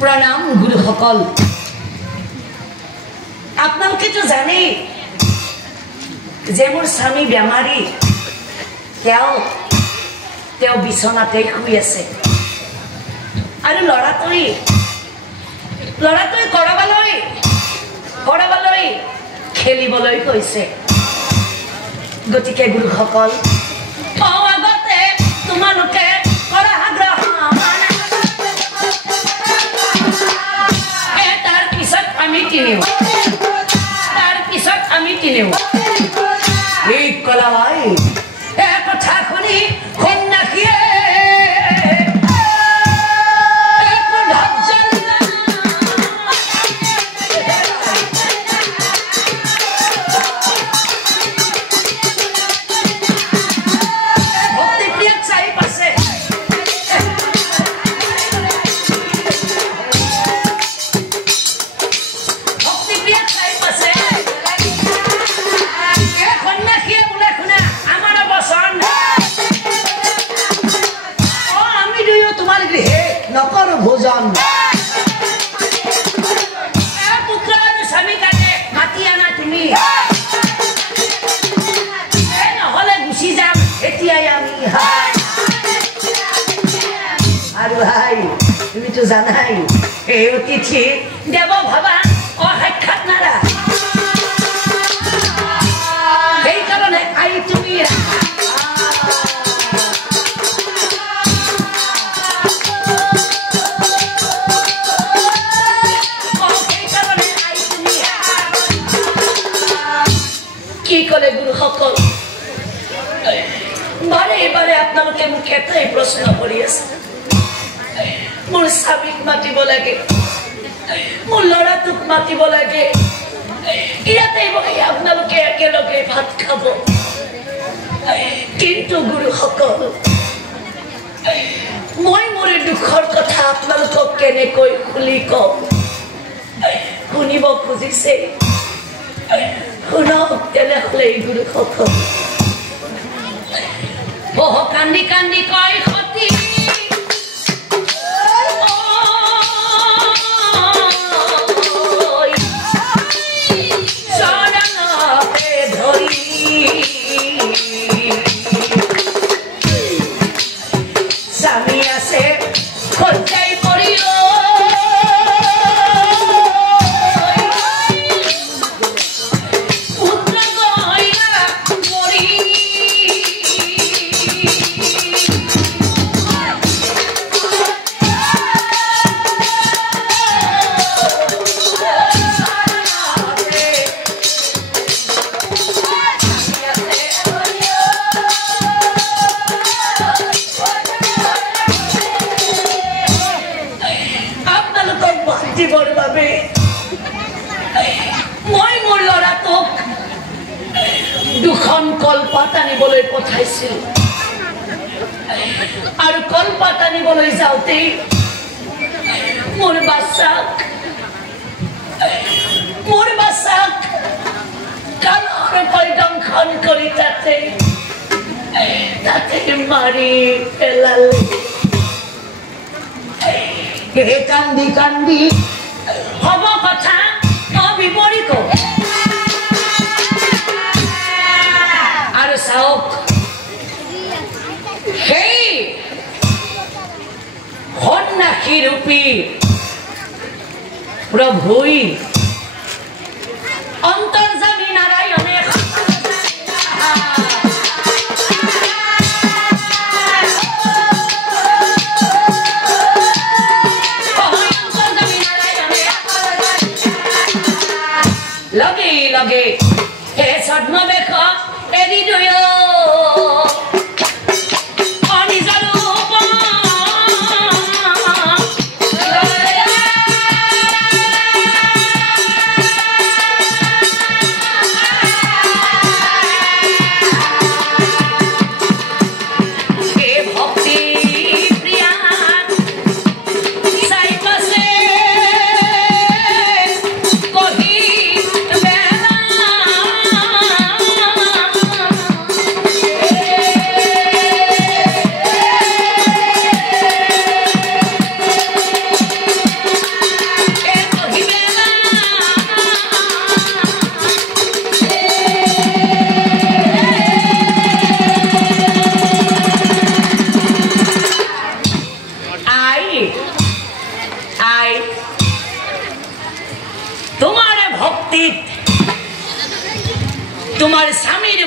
প্ৰণাম গুৰুসকল। আপোনালোকেতো জানেই যে মোৰ স্বামী বেমাৰী, তেওঁ বিচনাতে শুই আছে আৰু ল'ৰাটোৱে কৰবালৈ খেলিবলৈ গৈছে। গতিকে গুৰুসকল, আগতে তোমালোকে কৰা আগ্ৰহ তাৰ পিছত আমি কিনিও এই কলাই কথা শুনি সন্ন্যাসীয়ে ভোজন পুত্ৰ আৰু স্বামী কাৰণে মাতি আনা তুমি, নহলে গুচি যাম এতিয়াই আমি। আৰু ভাই তুমিতো জানাই এই অতিথি দেৱ ভাবা অসাক্ষাৎ নাৰা, সেইকাৰণে তুমি কি কৰে গুৰুসকল? বাৰে আপোনালোকে মোক এটাই প্ৰশ্ন কৰি আছে, মোৰ স্বামীক মাতিব লাগে, মোৰ ল'ৰাটোক মাতিব লাগে, ইয়াতে বহি আপোনালোকে একেলগে ভাত খাব। কিন্তু গুৰুসকল, মই মোৰ দুখৰ কথা আপোনালোকক কেনেকৈ খুলি কম? শুনিব খুজিছে? শুনক তেনেহলে গুৰুসকল। কান্দি কান্দি কয় সতী, চৰণতে ধৰি স্বামী আছে সজ্জাই পৰি দুখন কলপাত আনিবলৈ পঠাইছিল আৰু কলপাত আনিবলৈ যাওঁতে মোৰ বাচ্চাক কাণৰ দংশন কৰি তাতে মাৰি পেলালে। কান্দি কান্দি হব কথা বিপৰীত। আৰু চাওক, সেই সন্ন্যাসী ৰূপী প্ৰভুই অন্তৰ্যামী নাৰায়ণে লগে লগে হে ছদ্মবেশ এৰি দয়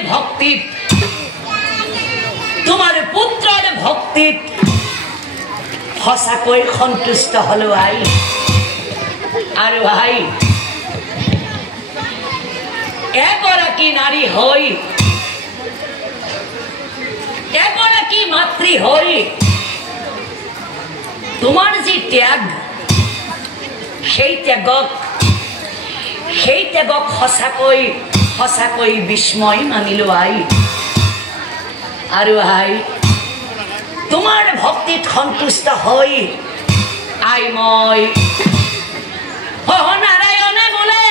ভক্তিত তোমাৰ পুত্ৰৰ ভক্তিত সঁচাকৈ সন্তুষ্ট হলো আই আৰু আই এগৰাকী নাৰী হৈ এগৰাকী মাতৃ হৈ তোমাৰ যি ত্যাগ সেই ত্যাগক সঁচাকৈ সঁচাকৈ বিস্ময় মানিলো আই আৰু আই তোমাৰ ভক্তিত সন্তুষ্ট হৈ আই মই নাৰায়ণে বোলে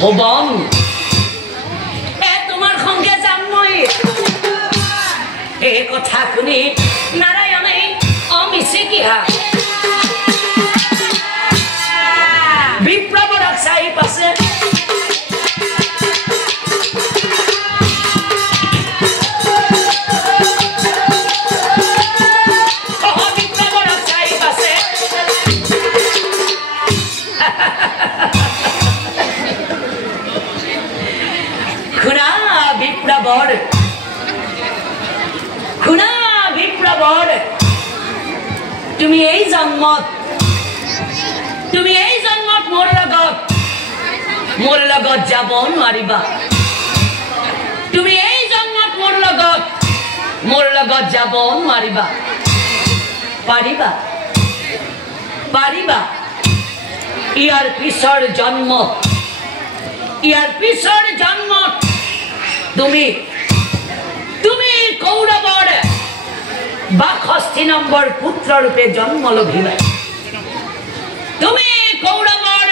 ভুবন তোমাৰ সংগে যাম মই এই কথা শুনি নাৰায়ণে অমিচিকিহা বিপ্ৰবৰক চাই পাছে তুমি এই জন্মত মোৰ লগত যাব নোৱাৰিবা তুমি এই জন্মত মোৰ লগত যাব নোৱাৰিবা পাৰিবা ইয়াৰ পিছৰ জন্মত তুমি কৌৰৱৰ 62 নম্বৰ পুত্ৰ ৰূপে জন্ম লভিবা তুমি কৌৰৱৰ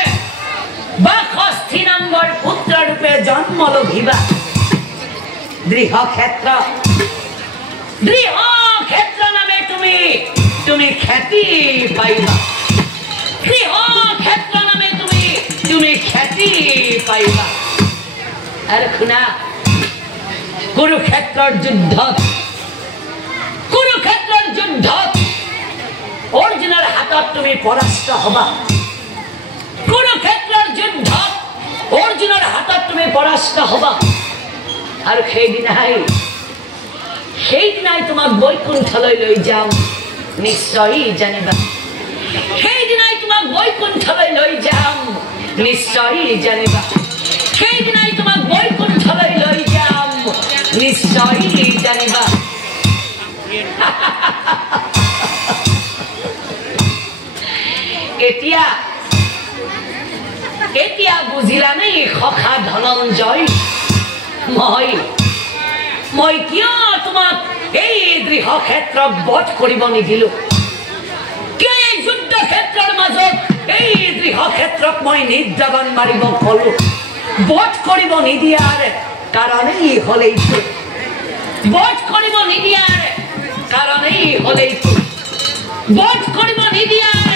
62 নম্বৰ পুত্ৰ ৰূপে জন্ম লভিবা দৃঢ় ক্ষেত্ৰ নামে তুমি খ্যাতি পাইবা দৃঢ় ক্ষেত্ৰ নামে তুমি খ্যাতি পাইবা আৰু শুনা কুৰুক্ষেত্ৰৰ যুদ্ধত কুৰুক্ষেত্ৰৰ যুদ্ধত অৰ্জুনৰ হাতত তুমি পৰাস্ত হবা কুৰুক্ষেত্ৰৰ যুদ্ধত অৰ্জুনৰ হাতত তুমি পৰাস্ত হবা আৰু সেইদিনাই তোমাক বৈকুণ্ঠলৈ লৈ যাম নিশ্চয় জানিবা সেইদিনাই তোমাক বৈকুণ্ঠলৈ লৈ যাম নিশ্চয় জানিবা সেইদিনাই তোমাক বৈকুণ্ঠলৈ লৈ যাম নিশ্চয় জানিবা এতিয়া বুজিলানে সখা ধনঞ্জয় মই কিয় তোমাক এই দৃঢ় ক্ষেত্ৰত বধ কৰিব নিদিলো কিয় এই যুদ্ধ ক্ষেত্ৰৰ মাজত এই দৃঢ় ক্ষেত্ৰত মই নিৰ্যাতন মাৰিব কলো বধ কৰিব নিদিয়াৰ কাৰণেই হলেইতো বধ কৰিব নিদিয়াৰ কাৰণেই হলেইতো বধ কৰিব নিদিয়াৰ